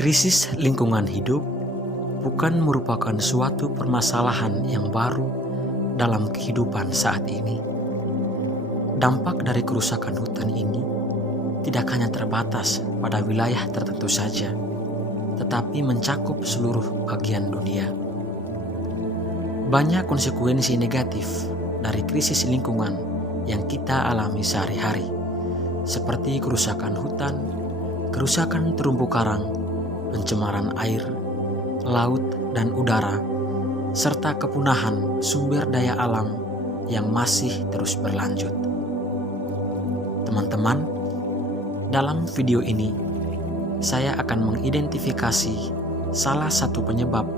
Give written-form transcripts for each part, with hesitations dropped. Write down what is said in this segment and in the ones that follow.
Krisis lingkungan hidup bukan merupakan suatu permasalahan yang baru dalam kehidupan saat ini. Dampak dari kerusakan hutan ini tidak hanya terbatas pada wilayah tertentu saja, tetapi mencakup seluruh bagian dunia. Banyak konsekuensi negatif dari krisis lingkungan yang kita alami sehari-hari, seperti kerusakan hutan, kerusakan terumbu karang, pencemaran air, laut, dan udara, serta kepunahan sumber daya alam yang masih terus berlanjut. Teman-teman, dalam video ini saya akan mengidentifikasi salah satu penyebab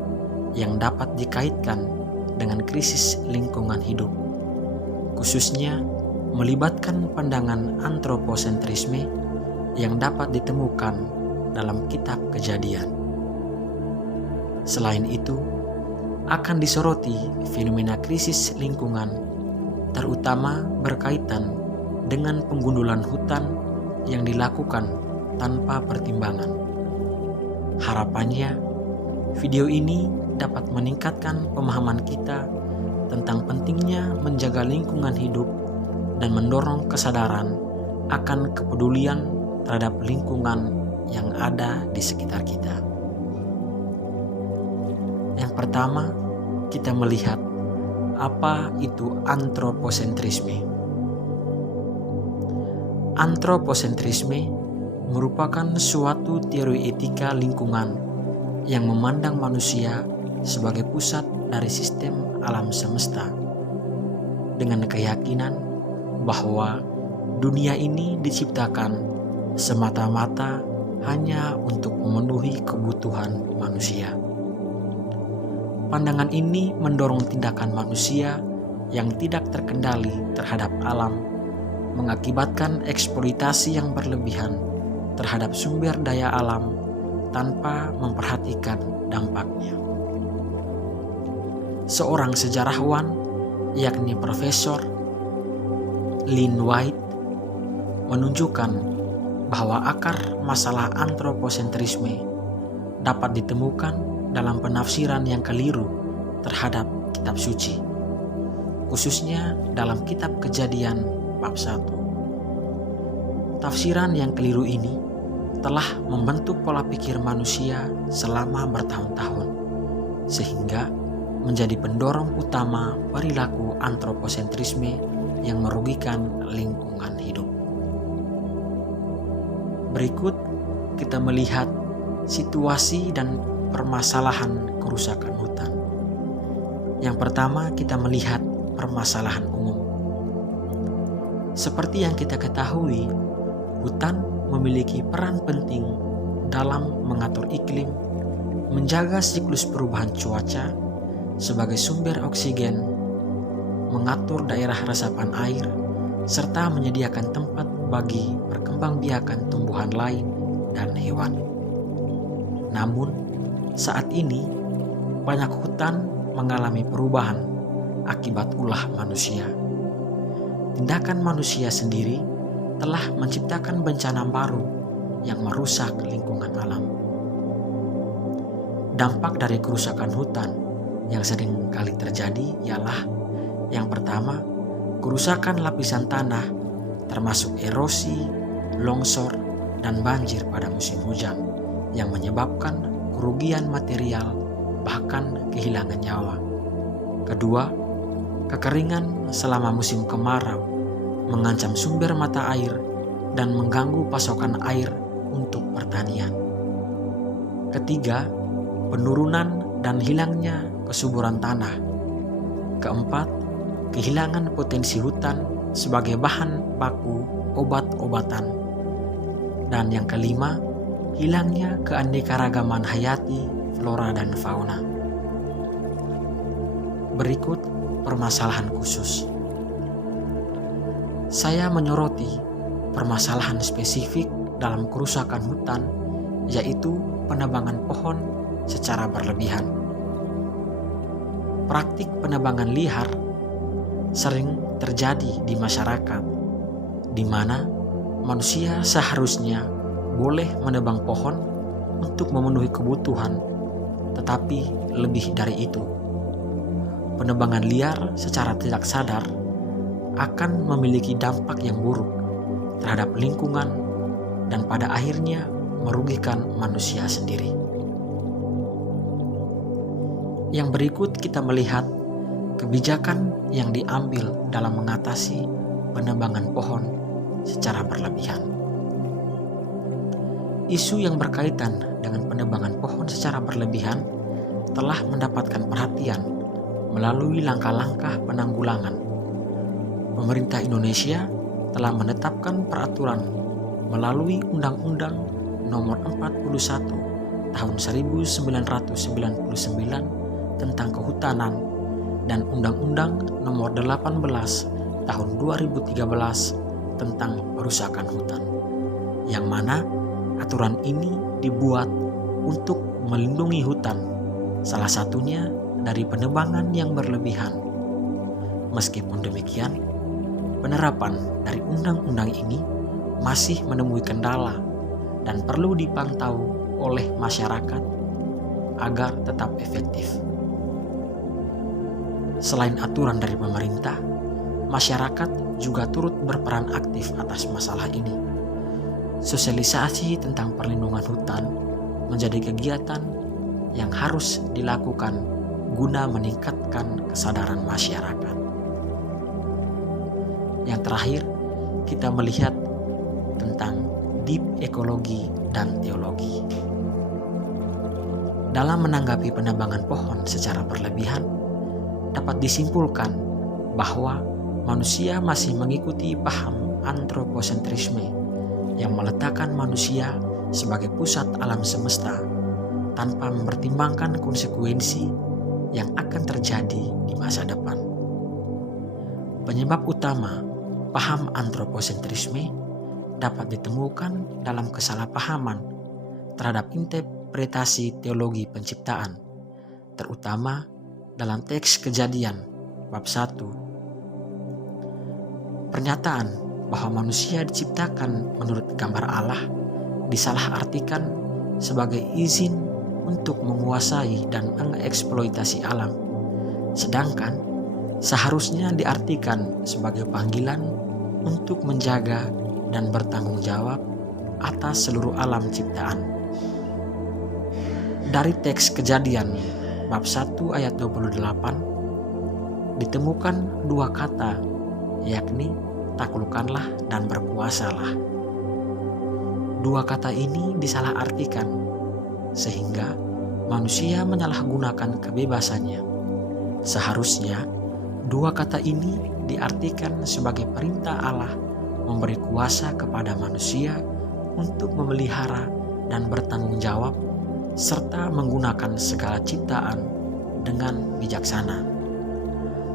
yang dapat dikaitkan dengan krisis lingkungan hidup, khususnya melibatkan pandangan antroposentrisme yang dapat ditemukan dalam kitab Kejadian. Selain itu, akan disoroti fenomena krisis lingkungan, terutama berkaitan dengan penggundulan hutan yang dilakukan tanpa pertimbangan. Harapannya, video ini dapat meningkatkan pemahaman kita tentang pentingnya menjaga lingkungan hidup dan mendorong kesadaran akan kepedulian terhadap lingkungan yang ada di sekitar kita. Yang pertama, kita melihat apa itu antroposentrisme. Antroposentrisme merupakan suatu teori etika lingkungan yang memandang manusia sebagai pusat dari sistem alam semesta, dengan keyakinan bahwa dunia ini diciptakan semata-mata hanya untuk memenuhi kebutuhan manusia. Pandangan ini mendorong tindakan manusia yang tidak terkendali terhadap alam, mengakibatkan eksploitasi yang berlebihan terhadap sumber daya alam tanpa memperhatikan dampaknya. Seorang sejarawan, yakni Profesor Lynn White, menunjukkan bahwa akar masalah antroposentrisme dapat ditemukan dalam penafsiran yang keliru terhadap kitab suci, khususnya dalam kitab Kejadian bab 1. Tafsiran yang keliru ini telah membentuk pola pikir manusia selama bertahun-tahun, sehingga menjadi pendorong utama perilaku antroposentrisme yang merugikan lingkungan hidup. Berikut kita melihat situasi dan permasalahan kerusakan hutan. Yang pertama, kita melihat permasalahan umum. Seperti yang kita ketahui, hutan memiliki peran penting dalam mengatur iklim, menjaga siklus perubahan cuaca sebagai sumber oksigen, mengatur daerah resapan air, serta menyediakan tempat bagi perkembangbiakan tumbuhan lain dan hewan. Namun, saat ini banyak hutan mengalami perubahan akibat ulah manusia. Tindakan manusia sendiri telah menciptakan bencana baru yang merusak lingkungan alam. Dampak dari kerusakan hutan yang sering kali terjadi ialah: yang pertama, kerusakan lapisan tanah termasuk erosi, longsor, dan banjir pada musim hujan yang menyebabkan kerugian material bahkan kehilangan nyawa. Kedua, kekeringan selama musim kemarau mengancam sumber mata air dan mengganggu pasokan air untuk pertanian. Ketiga, penurunan dan hilangnya kesuburan tanah. Keempat, kehilangan potensi hutan sebagai bahan baku obat-obatan. Dan yang kelima, hilangnya keanekaragaman hayati, flora dan fauna. Berikut permasalahan khusus. Saya menyoroti permasalahan spesifik dalam kerusakan hutan, yaitu penebangan pohon secara berlebihan. Praktik penebangan liar sering terjadi di masyarakat, di mana manusia seharusnya boleh menebang pohon untuk memenuhi kebutuhan, tetapi lebih dari itu. Penebangan liar secara tidak sadar akan memiliki dampak yang buruk terhadap lingkungan dan pada akhirnya merugikan manusia sendiri. Yang berikut kita melihat kebijakan yang diambil dalam mengatasi penebangan pohon secara berlebihan. Isu yang berkaitan dengan penebangan pohon secara berlebihan telah mendapatkan perhatian melalui langkah-langkah penanggulangan. Pemerintah Indonesia telah menetapkan peraturan melalui Undang-Undang Nomor 41 Tahun 1999 tentang Kehutanan dan Undang-Undang Nomor 18 Tahun 2013 tentang Perusakan Hutan, yang mana aturan ini dibuat untuk melindungi hutan, salah satunya dari penebangan yang berlebihan. Meskipun demikian, penerapan dari undang-undang ini masih menemui kendala dan perlu dipantau oleh masyarakat agar tetap efektif. Selain aturan dari pemerintah, masyarakat juga turut berperan aktif atas masalah ini. Sosialisasi tentang perlindungan hutan menjadi kegiatan yang harus dilakukan guna meningkatkan kesadaran masyarakat. Yang terakhir, kita melihat tentang deep ekologi dan teologi. Dalam menanggapi penebangan pohon secara berlebihan, dapat disimpulkan bahwa manusia masih mengikuti paham antroposentrisme yang meletakkan manusia sebagai pusat alam semesta tanpa mempertimbangkan konsekuensi yang akan terjadi di masa depan. Penyebab utama paham antroposentrisme dapat ditemukan dalam kesalahpahaman terhadap interpretasi teologi penciptaan, terutama dalam teks Kejadian bab 1. Pernyataan bahwa manusia diciptakan menurut gambar Allah disalahartikan sebagai izin untuk menguasai dan mengeksploitasi alam, sedangkan seharusnya diartikan sebagai panggilan untuk menjaga dan bertanggung jawab atas seluruh alam ciptaan. Dari teks Kejadian bab 1 ayat 28 ditemukan dua kata, yakni taklukkanlah dan berkuasalah. Dua kata ini disalahartikan sehingga manusia menyalahgunakan kebebasannya. Seharusnya dua kata ini diartikan sebagai perintah Allah memberi kuasa kepada manusia untuk memelihara dan bertanggung jawab serta menggunakan segala ciptaan dengan bijaksana.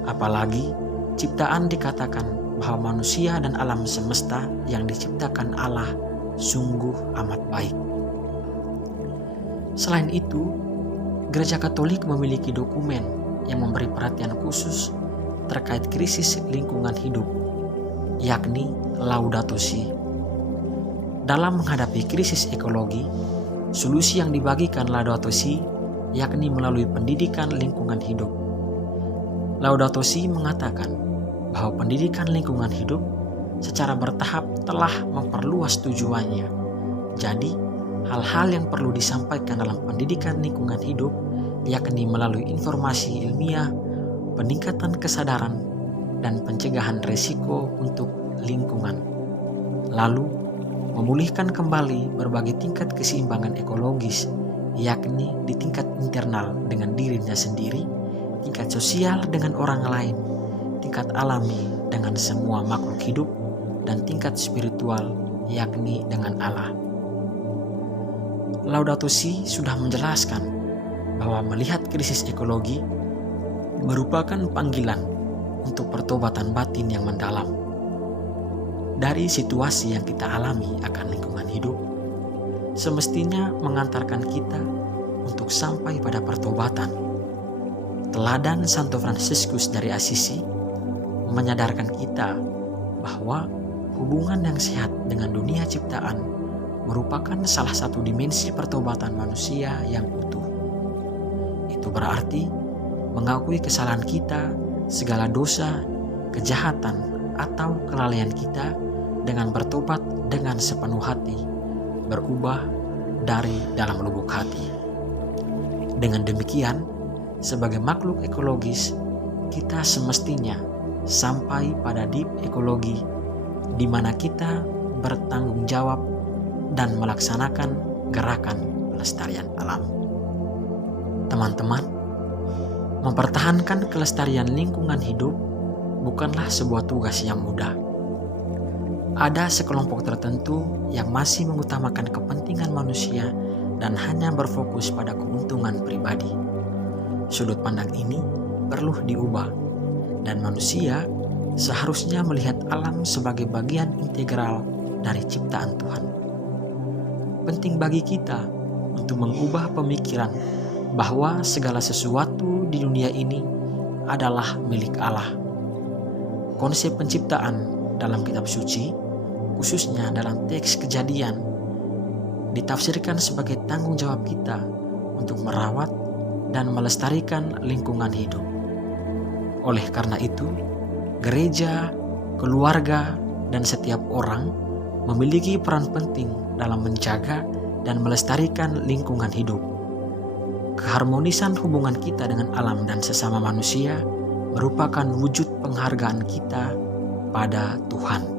Apalagi ciptaan dikatakan bahwa manusia dan alam semesta yang diciptakan Allah sungguh amat baik. Selain itu, Gereja Katolik memiliki dokumen yang memberi perhatian khusus terkait krisis lingkungan hidup, yakni Laudato Si. Dalam menghadapi krisis ekologi, solusi yang dibagikan Laudato Si yakni melalui pendidikan lingkungan hidup. Laudato Si mengatakan bahwa pendidikan lingkungan hidup secara bertahap telah memperluas tujuannya. Jadi, hal-hal yang perlu disampaikan dalam pendidikan lingkungan hidup yakni melalui informasi ilmiah, peningkatan kesadaran, dan pencegahan risiko untuk lingkungan. Lalu, memulihkan kembali berbagai tingkat keseimbangan ekologis, yakni di tingkat internal dengan dirinya sendiri, tingkat sosial dengan orang lain, tingkat alami dengan semua makhluk hidup, dan tingkat spiritual yakni dengan Allah. Laudato Si sudah menjelaskan bahwa melihat krisis ekologi merupakan panggilan untuk pertobatan batin yang mendalam. Dari situasi yang kita alami akan lingkungan hidup, semestinya mengantarkan kita untuk sampai pada pertobatan. Teladan Santo Fransiskus dari Assisi menyadarkan kita bahwa hubungan yang sehat dengan dunia ciptaan merupakan salah satu dimensi pertobatan manusia yang utuh. Itu berarti mengakui kesalahan kita, segala dosa, kejahatan, atau kelalaian kita dengan bertobat dengan sepenuh hati, berubah dari dalam lubuk hati. Dengan demikian, sebagai makhluk ekologis, kita semestinya sampai pada deep ekologi di mana kita bertanggung jawab dan melaksanakan gerakan pelestarian alam. Teman-teman, mempertahankan kelestarian lingkungan hidup bukanlah sebuah tugas yang mudah. Ada sekelompok tertentu yang masih mengutamakan kepentingan manusia dan hanya berfokus pada keuntungan pribadi. Sudut pandang ini perlu diubah, dan manusia seharusnya melihat alam sebagai bagian integral dari ciptaan Tuhan. Penting bagi kita untuk mengubah pemikiran bahwa segala sesuatu di dunia ini adalah milik Allah. Konsep penciptaan dalam kitab suci, khususnya dalam teks Kejadian, ditafsirkan sebagai tanggung jawab kita untuk merawat dan melestarikan lingkungan hidup. Oleh karena itu, gereja, keluarga, dan setiap orang memiliki peran penting dalam menjaga dan melestarikan lingkungan hidup. Keharmonisan hubungan kita dengan alam dan sesama manusia merupakan wujud penghargaan kita pada Tuhan.